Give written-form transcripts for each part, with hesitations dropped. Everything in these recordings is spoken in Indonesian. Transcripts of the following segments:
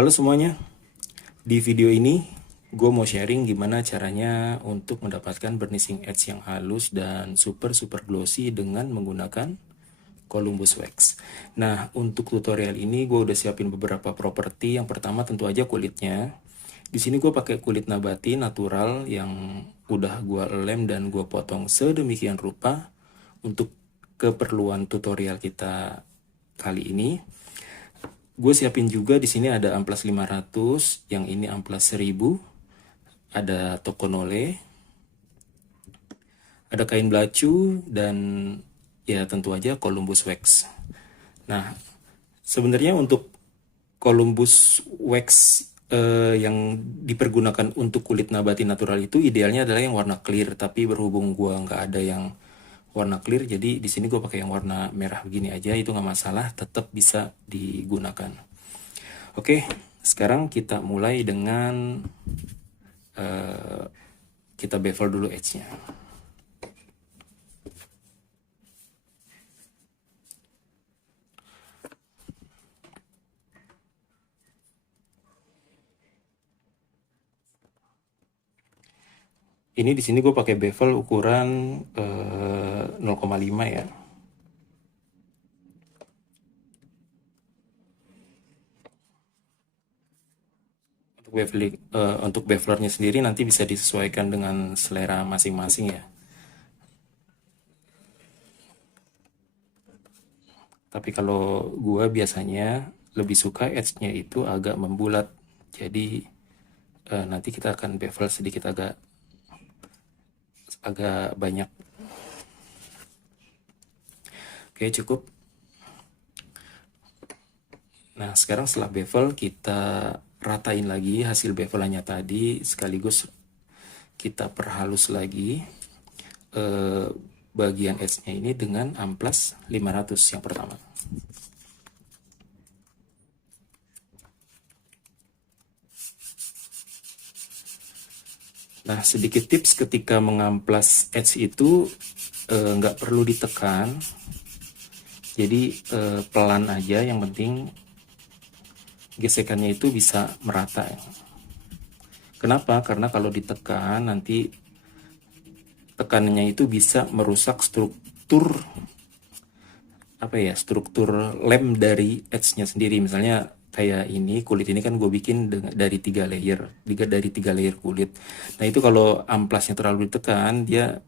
Halo semuanya, di video ini gue mau sharing gimana caranya untuk mendapatkan burnishing edge yang halus dan super super glossy dengan menggunakan Columbus Wax. Nah, untuk tutorial ini gue udah siapin beberapa properti. Yang pertama tentu aja kulitnya. Di sini gue pakai kulit nabati natural yang udah gue lem dan gue potong sedemikian rupa untuk keperluan tutorial kita kali ini. Gue siapin juga di sini ada amplas 500, yang ini amplas 1000, ada tokonole, ada kain belacu, dan ya tentu aja Columbus Wax. Nah, sebenarnya untuk Columbus Wax yang dipergunakan untuk kulit nabati natural itu idealnya adalah yang warna clear, tapi berhubung gue nggak ada yang warna clear, jadi di sini gue pakai yang warna merah begini aja, itu nggak masalah, tetap bisa digunakan. Oke, sekarang kita mulai dengan kita bevel dulu edge-nya. Ini di sini gue pakai bevel ukuran 0,5 ya. Untuk bevelernya sendiri nanti bisa disesuaikan dengan selera masing-masing ya. Tapi kalau gue biasanya lebih suka edge-nya itu agak membulat. Jadi nanti kita akan bevel sedikit agak banyak. Oke, cukup. Nah, sekarang setelah bevel kita ratain lagi hasil bevelannya tadi, sekaligus kita perhalus lagi bagian edge-nya ini dengan amplas 500 yang pertama. Nah, sedikit tips ketika mengamplas edge itu nggak perlu ditekan, jadi pelan aja, yang penting gesekannya itu bisa merata. Kenapa? Karena kalau ditekan nanti tekanannya itu bisa merusak struktur struktur lem dari edge-nya sendiri. Misalnya kayak ini, kulit ini kan gue bikin dari 3 layer kulit. Nah, itu kalau amplasnya terlalu ditekan, dia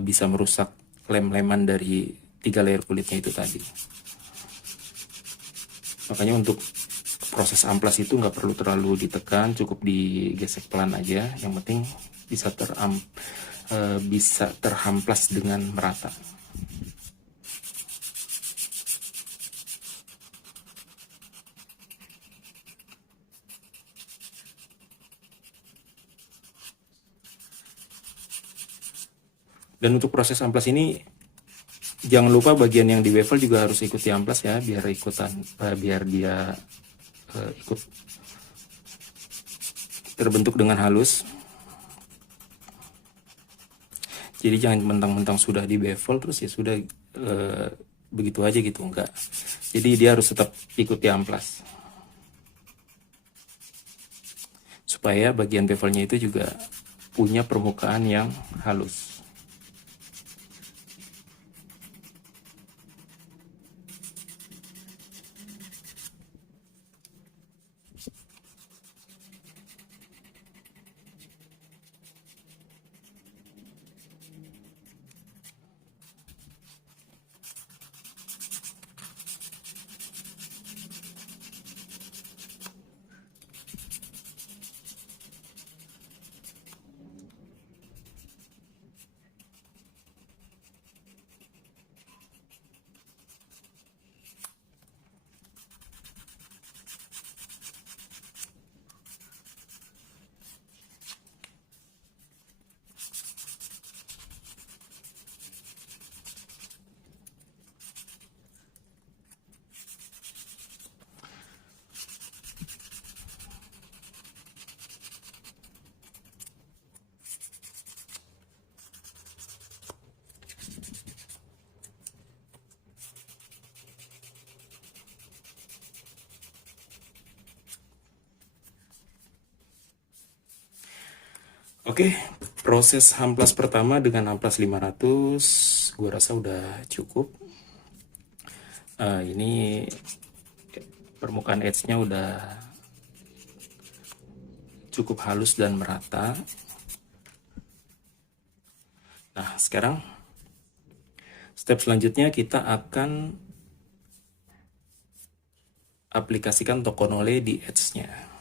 bisa merusak lem-leman dari 3 layer kulitnya itu tadi. Makanya untuk proses amplas itu nggak perlu terlalu ditekan, cukup digesek pelan aja. Yang penting bisa terhamplas dengan merata. Dan untuk proses amplas ini jangan lupa bagian yang di bevel juga harus ikut diamplas ya, biar dia ikut terbentuk dengan halus. Jadi jangan mentang-mentang sudah di bevel terus ya sudah begitu aja gitu, enggak. Jadi dia harus tetap ikut diamplas supaya bagian bevelnya itu juga punya permukaan yang halus. Oke, proses amplas pertama dengan amplas 500 gue rasa udah cukup. Ini permukaan edge-nya udah cukup halus dan merata. Nah, sekarang step selanjutnya kita akan aplikasikan Tokonole di edge-nya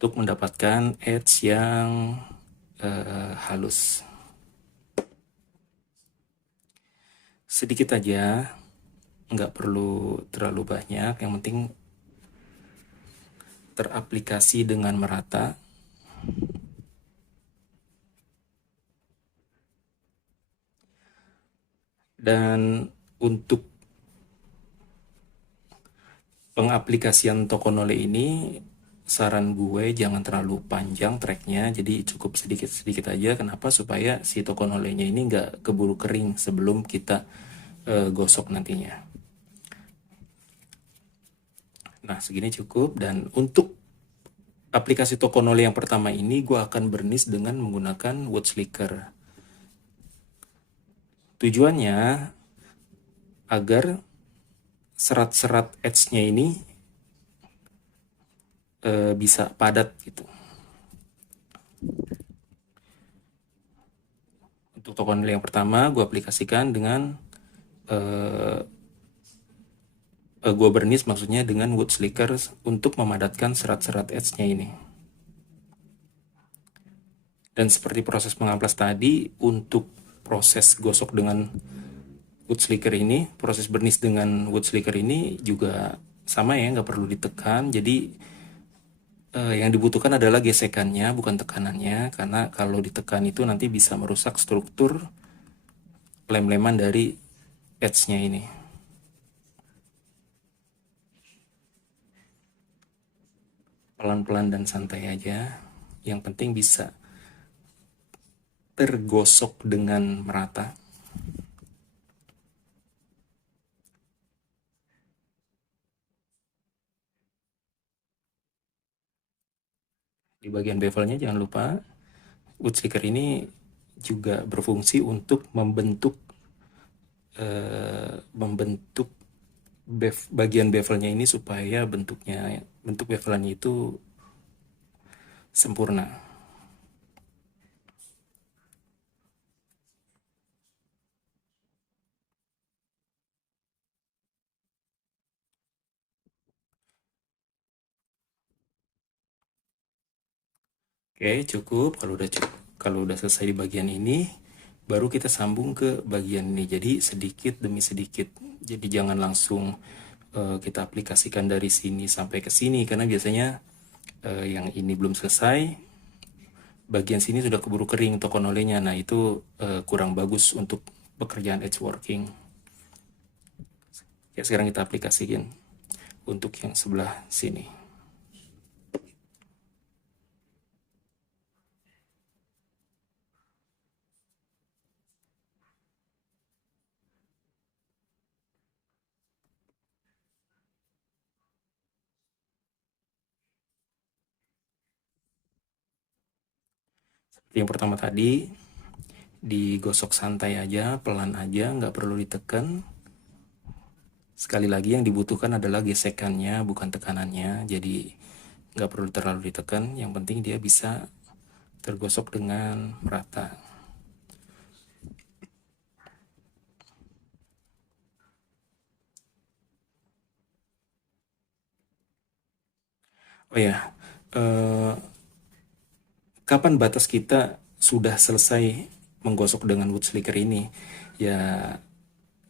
untuk mendapatkan edge yang halus. Sedikit aja, nggak perlu terlalu banyak, yang penting teraplikasi dengan merata. Dan untuk pengaplikasian Tokonole ini, saran gue jangan terlalu panjang tracknya, jadi cukup sedikit-sedikit aja. Kenapa? Supaya si Tokonole-nya ini nggak keburu kering sebelum kita gosok nantinya. Nah, segini cukup. Dan untuk aplikasi Tokonole yang pertama ini, gue akan burnish dengan menggunakan wood slicker. Tujuannya agar serat-serat edge-nya ini bisa padat gitu. Untuk Tokonole yang pertama, gue aplikasikan dengan gue burnish maksudnya dengan wood slicker untuk memadatkan serat-serat edge-nya ini. Dan seperti proses pengamplas tadi, untuk proses gosok dengan wood slicker ini, proses burnish dengan wood slicker ini juga sama ya, nggak perlu ditekan. Jadi yang dibutuhkan adalah gesekannya, bukan tekanannya, karena kalau ditekan itu nanti bisa merusak struktur lem-leman dari edge-nya ini. Pelan-pelan dan santai aja, yang penting bisa tergosok dengan merata. Di bagian bevelnya jangan lupa wood slicker ini juga berfungsi untuk membentuk bagian bevelnya ini supaya bentuk bevelannya itu sempurna. Oke, cukup. Kalau udah selesai di bagian ini, baru kita sambung ke bagian ini. Jadi sedikit demi sedikit. Jadi jangan langsung kita aplikasikan dari sini sampai ke sini, karena biasanya yang ini belum selesai, bagian sini sudah keburu kering Tokonole-nya. Nah, itu kurang bagus untuk pekerjaan edge working. Ya, sekarang kita aplikasikan untuk yang sebelah sini. Yang pertama tadi, digosok santai aja, pelan aja, nggak perlu ditekan. Sekali lagi yang dibutuhkan adalah gesekannya, bukan tekanannya. Jadi nggak perlu terlalu ditekan, yang penting dia bisa tergosok dengan merata. Oh ya, kapan batas kita sudah selesai menggosok dengan wood slicker ini? Ya,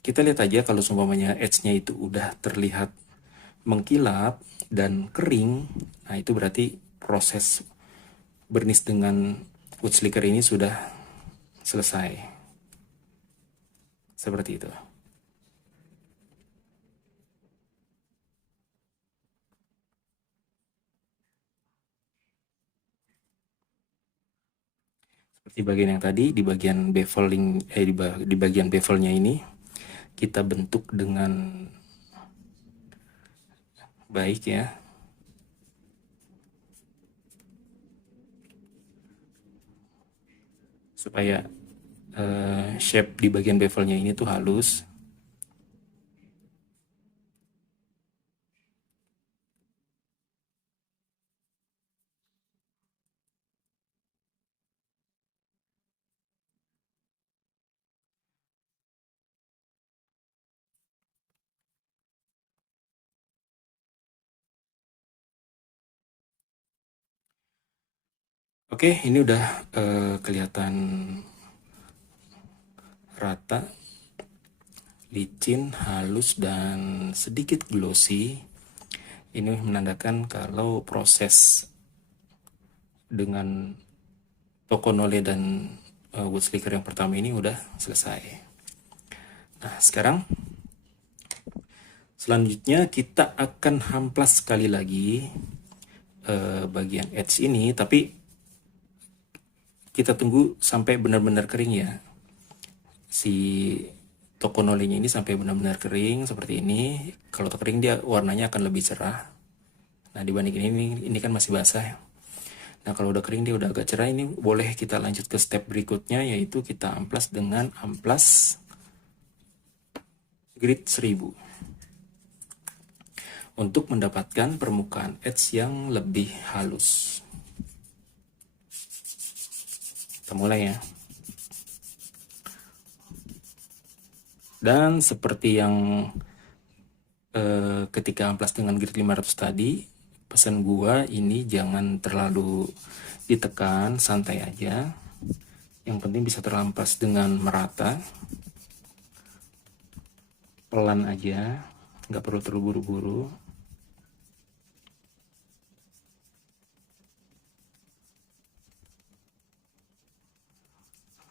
kita lihat aja kalau seumpamanya edge-nya itu udah terlihat mengkilap dan kering, nah itu berarti proses burnish dengan wood slicker ini sudah selesai. Seperti itu. Seperti bagian yang tadi, di bagian beveling, di bagian bevelnya ini, kita bentuk dengan baik ya. supaya shape di bagian bevelnya ini tuh halus. Oke, ini udah kelihatan rata, licin, halus, dan sedikit glossy. Ini menandakan kalau proses dengan Tokonole dan wood slicker yang pertama ini udah selesai. Nah, sekarang selanjutnya kita akan hamplas sekali lagi bagian edge ini, tapi kita tunggu sampai benar-benar kering ya. Si Tokonole-nya ini sampai benar-benar kering seperti ini. Kalau kering dia warnanya akan lebih cerah. Nah, dibandingin ini kan masih basah. Nah, kalau udah kering dia udah agak cerah, ini boleh kita lanjut ke step berikutnya, yaitu kita amplas dengan amplas grit 1000 untuk mendapatkan permukaan edge yang lebih halus. Kita mulai ya. Dan seperti yang ketika amplas dengan grit 500 tadi, pesan gua ini jangan terlalu ditekan, santai aja. Yang penting bisa terampas dengan merata, pelan aja, nggak perlu terburu-buru.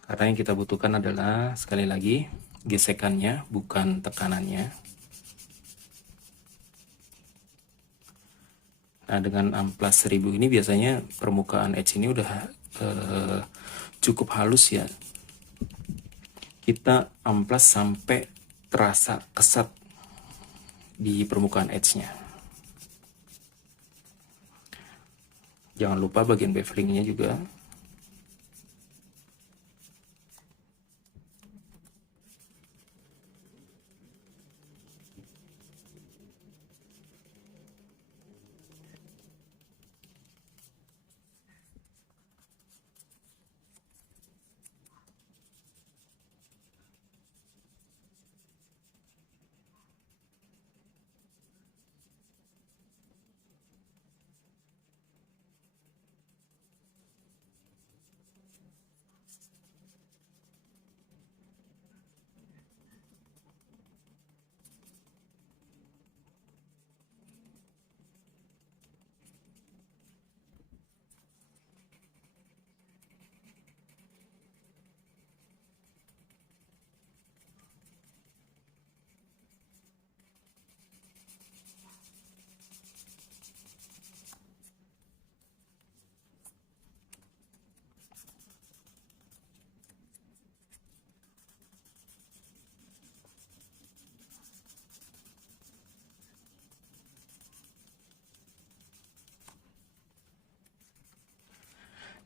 Karena yang kita butuhkan adalah, sekali lagi, gesekannya, bukan tekanannya. Nah, dengan amplas 1000 ini biasanya permukaan edge ini udah cukup halus ya. Kita amplas sampai terasa kesat di permukaan edge-nya. Jangan lupa bagian bevelingnya juga.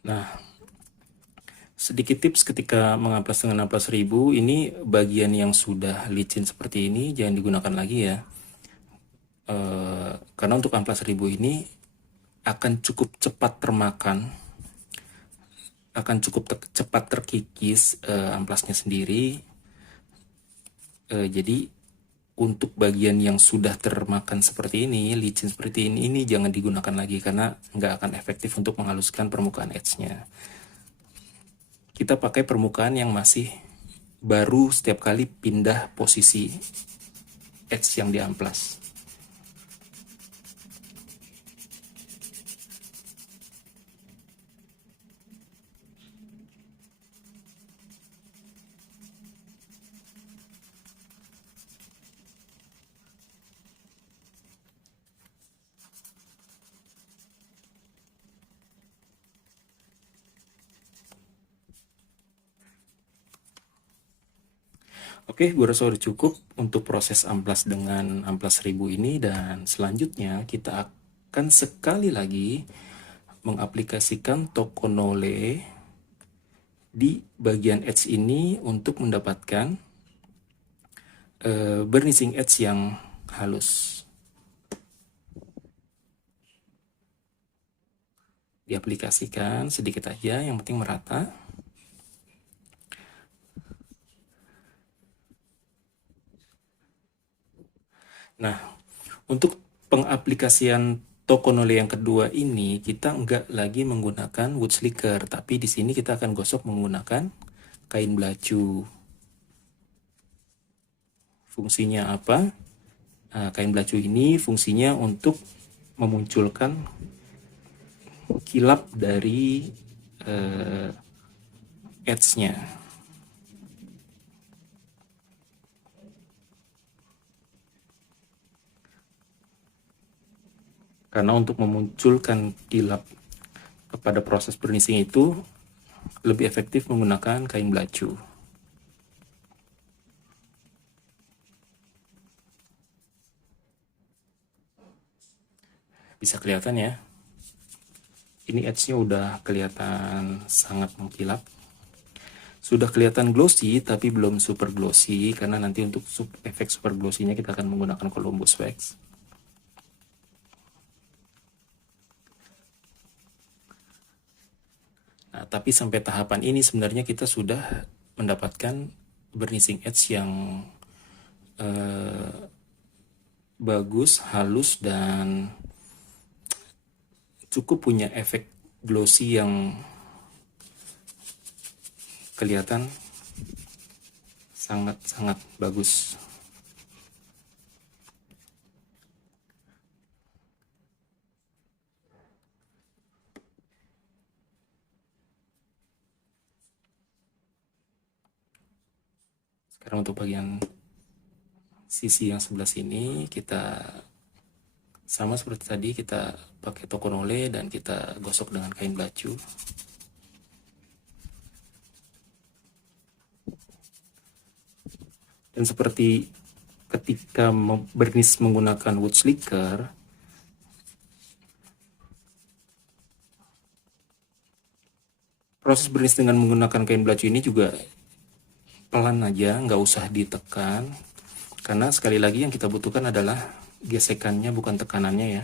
Nah, sedikit tips ketika mengamplas dengan amplas 1000, ini bagian yang sudah licin seperti ini jangan digunakan lagi ya. Karena untuk amplas 1000 ini akan cukup cepat termakan, akan cukup cepat terkikis amplasnya sendiri. Jadi untuk bagian yang sudah termakan seperti ini, licin seperti ini jangan digunakan lagi karena nggak akan efektif untuk menghaluskan permukaan edge-nya. Kita pakai permukaan yang masih baru setiap kali pindah posisi edge yang diamplas. Oke, gue rasa udah cukup untuk proses amplas dengan amplas 1000 ini, dan selanjutnya kita akan sekali lagi mengaplikasikan Tokonole di bagian edge ini untuk mendapatkan burnishing edge yang halus. Diaplikasikan sedikit aja, yang penting merata. Nah, untuk pengaplikasian Tokonole yang kedua ini, kita nggak lagi menggunakan wood slicker, tapi di sini kita akan gosok menggunakan kain belacu. Fungsinya apa? Nah, kain belacu ini fungsinya untuk memunculkan kilap dari edge-nya. Karena untuk memunculkan kilap pada proses burnishing itu lebih efektif menggunakan kain belacu. Bisa kelihatan ya, ini edge-nya udah kelihatan sangat mengkilap. Sudah kelihatan glossy tapi belum super glossy, karena nanti untuk efek super glossy-nya kita akan menggunakan Columbus Wax. Nah, tapi sampai tahapan ini sebenarnya kita sudah mendapatkan burnishing edge yang bagus, halus, dan cukup punya efek glossy yang kelihatan sangat-sangat bagus. Sekarang untuk bagian sisi yang sebelah sini, kita sama seperti tadi, kita pakai Tokonole dan kita gosok dengan kain belacu. Dan seperti ketika burnish menggunakan wood slicker, proses burnish dengan menggunakan kain belacu ini juga pelan aja, nggak usah ditekan, karena sekali lagi yang kita butuhkan adalah gesekannya, bukan tekanannya ya.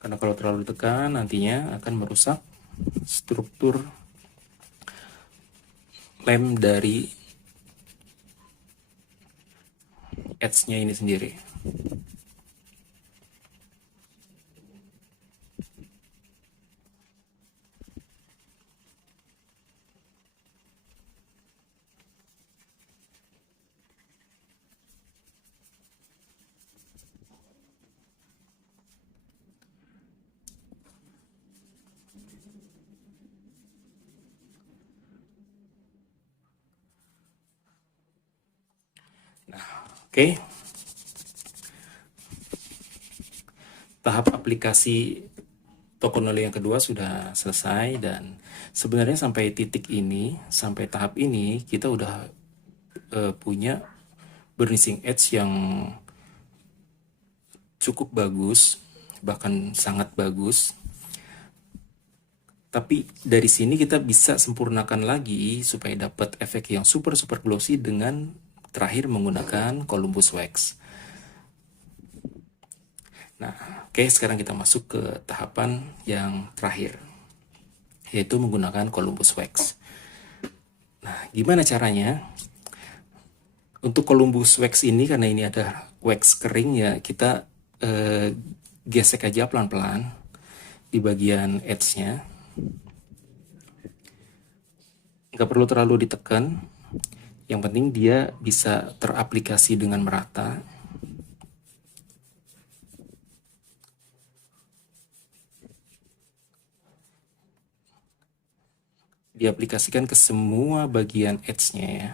Karena kalau terlalu ditekan nantinya akan merusak struktur lem dari edge-nya ini sendiri. Oke. Tahap aplikasi Tokonole yang kedua sudah selesai, dan sebenarnya sampai titik ini, sampai tahap ini kita udah punya burnishing edge yang cukup bagus, bahkan sangat bagus. Tapi dari sini kita bisa sempurnakan lagi supaya dapat efek yang super glossy dengan terakhir menggunakan Columbus Wax. Nah, oke, sekarang kita masuk ke tahapan yang terakhir, yaitu menggunakan Columbus Wax. Nah, gimana caranya? Untuk Columbus Wax ini, karena ini ada wax kering ya, kita gesek aja pelan-pelan di bagian edge-nya. Nggak perlu terlalu ditekan, yang penting dia bisa teraplikasi dengan merata. Diaplikasikan ke semua bagian edge-nya ya.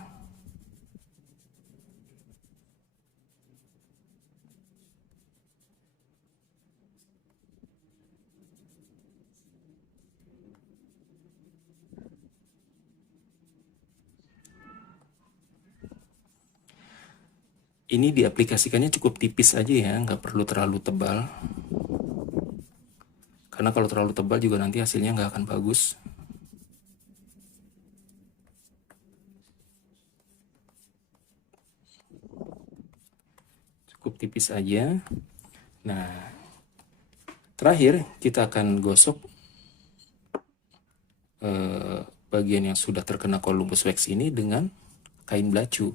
Ini diaplikasikannya cukup tipis aja ya, nggak perlu terlalu tebal. karena kalau terlalu tebal juga nanti hasilnya nggak akan bagus. Cukup tipis aja. Nah, terakhir kita akan gosok bagian yang sudah terkena Columbus wax ini dengan kain belacu.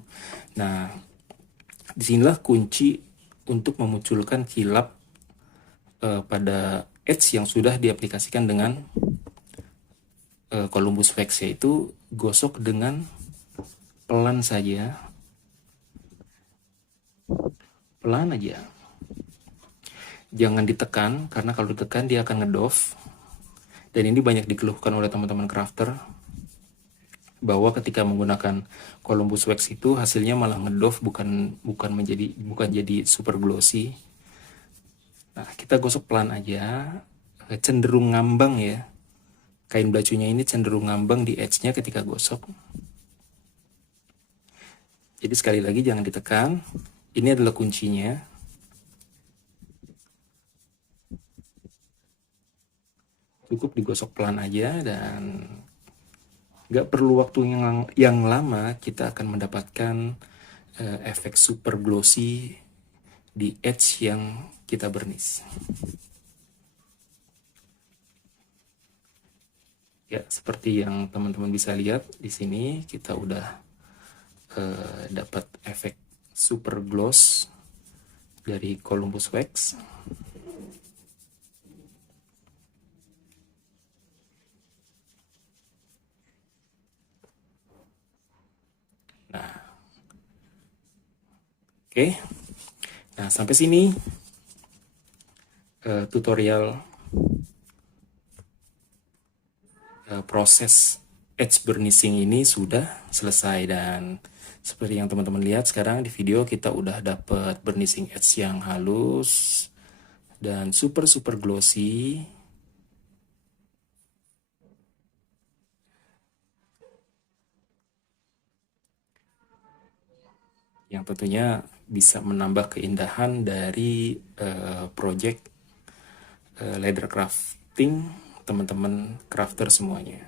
Nah, disinilah kunci untuk memunculkan kilap pada edge yang sudah diaplikasikan dengan Columbus wax, yaitu gosok dengan pelan saja, pelan aja, jangan ditekan, karena kalau ditekan dia akan ngedoff. Dan ini banyak dikeluhkan oleh teman-teman crafter, bahwa ketika menggunakan Columbus wax itu hasilnya malah ngedoff, bukan jadi super glossy. Nah, kita gosok pelan aja, cenderung ngambang ya. Kain belacunya ini cenderung ngambang di edge-nya ketika gosok. Jadi sekali lagi jangan ditekan. Ini adalah kuncinya. Cukup digosok pelan aja dan nggak perlu waktu yang lama, kita akan mendapatkan efek super glossy di edge yang kita burnish. Ya, seperti yang teman-teman bisa lihat di sini, kita udah dapat efek super gloss dari Columbus wax. Nah, oke. Nah, sampai sini tutorial proses edge burnishing ini sudah selesai, dan seperti yang teman-teman lihat sekarang di video, kita udah dapat burnishing edge yang halus dan super glossy. Yang tentunya bisa menambah keindahan dari project leather crafting teman-teman crafter semuanya.